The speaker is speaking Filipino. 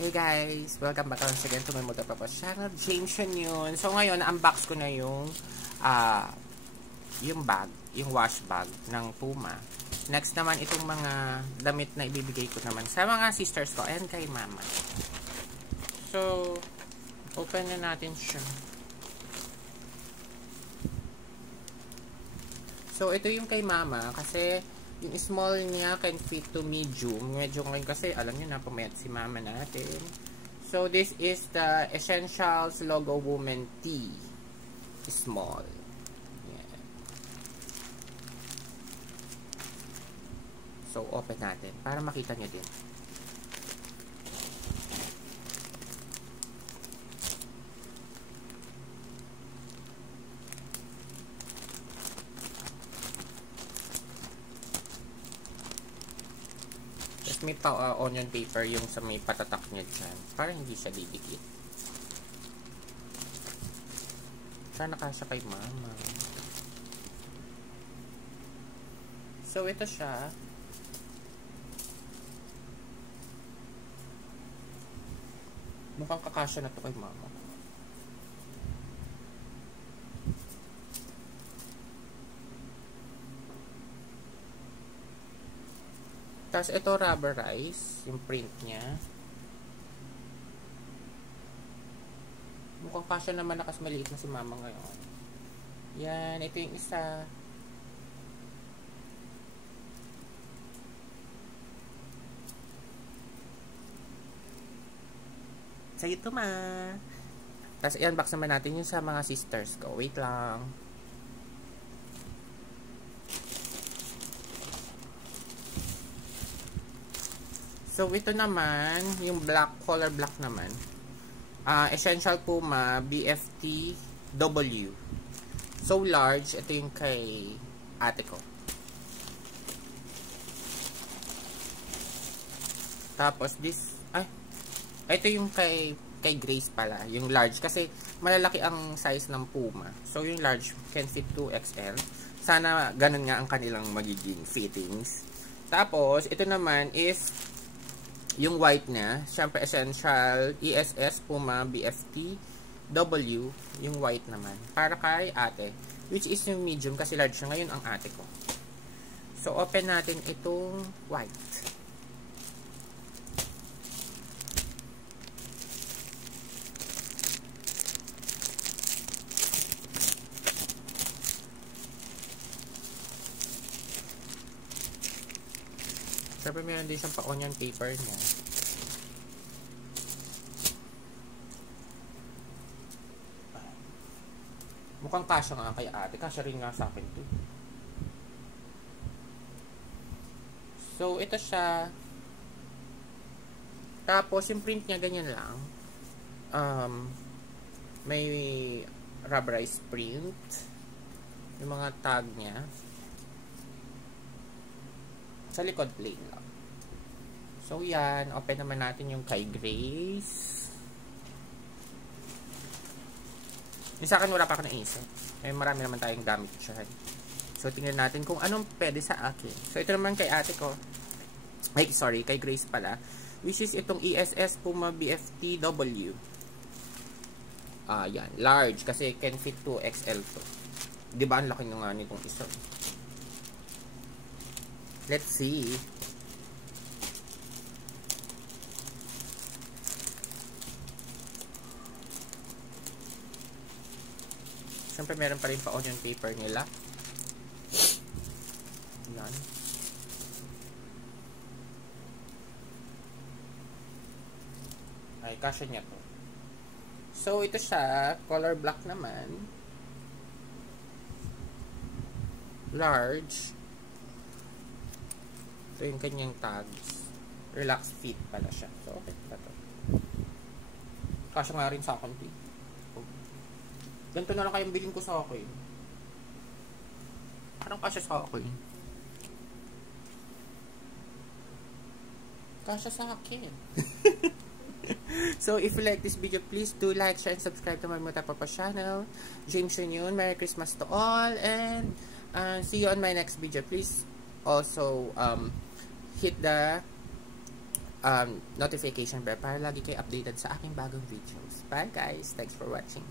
Hey guys! Welcome back once again to my Motor Papa channel. James yun. So ngayon, na-unbox ko na yung bag, yung wash bag ng Puma. Next naman, itong mga damit na ibibigay ko naman sa mga sisters ko and kay mama. So, open na natin siya. So, ito yung kay mama kasi yung small niya can fit to medium. Medyo ngayon kasi, alam nyo na, pumayat si mama natin. So, this is the Essentials Logo Woman Tee. Small. Yeah. So, open natin para makita nyo din. May onion paper yung sa may patatak niya dyan para hindi siya didikit. Sana kasya kay mama. So ito siya. Mukhang kakasya na to kay mama. Tapos ito rubberize, yung print niya. Mukhang kasya naman na kasi maliit na si mama ngayon. Yan, ito yung isa. Sa'yo ito ma. Tapos i-unbox naman natin yung sa mga sisters ko. Wait lang. So, ito naman, yung black, color black naman. Essential Puma BFT W. So, large. Ito yung kay ate ko. Tapos, ito yung kay Grace pala. Yung large. Kasi, malalaki ang size ng Puma. So, yung large can fit 2XL. Sana, ganun nga ang kanilang magiging fittings. Tapos, ito naman is yung white na, syempre Essential ESS Puma BFT W, yung white naman para kay ate, which is yung medium kasi large na ngayon ang ate ko. So open natin itong white. Siyempre meron din siyang pa-onion paper niya. Mukhang kasya nga kay ate. Kasya rin nga sa akin to. So, ito siya. Tapos, yung print niya ganyan lang. May rubberized print. Yung mga tag niya. Sa likod plain lang. So yan, open naman natin yung kay Grace. Yung sa akin wala pa ako naisip. Marami naman tayong gamit dyan. So tingnan natin kung anong pwede sa akin. So ito naman kay ate ko. Ay, sorry, kay Grace pala. Which is itong ESS Puma BFT W. Yan, large kasi can fit 2XL to. Diba ang laki nga nitong isa. Let's see. Siyempre meron pa rin pa onion paper nila. Yan. Ay, kasya niya to. So, ito siya. Color black naman. Large. Ito yung kanyang tags. Relax fit pala siya. So, okay pa to. Kasya nga rin sa akin. Ganito na lang kayong bilhin ko sa akin. Parang kasya sa akin. Kasya sa akin. So, if you like this video, please do like, share, and subscribe to my Motor Papa channel. James yun. Merry Christmas to all. And see you on my next video. Please also hit the notification bell para lagi kayo updated sa aking bagong videos. Bye guys! Thanks for watching.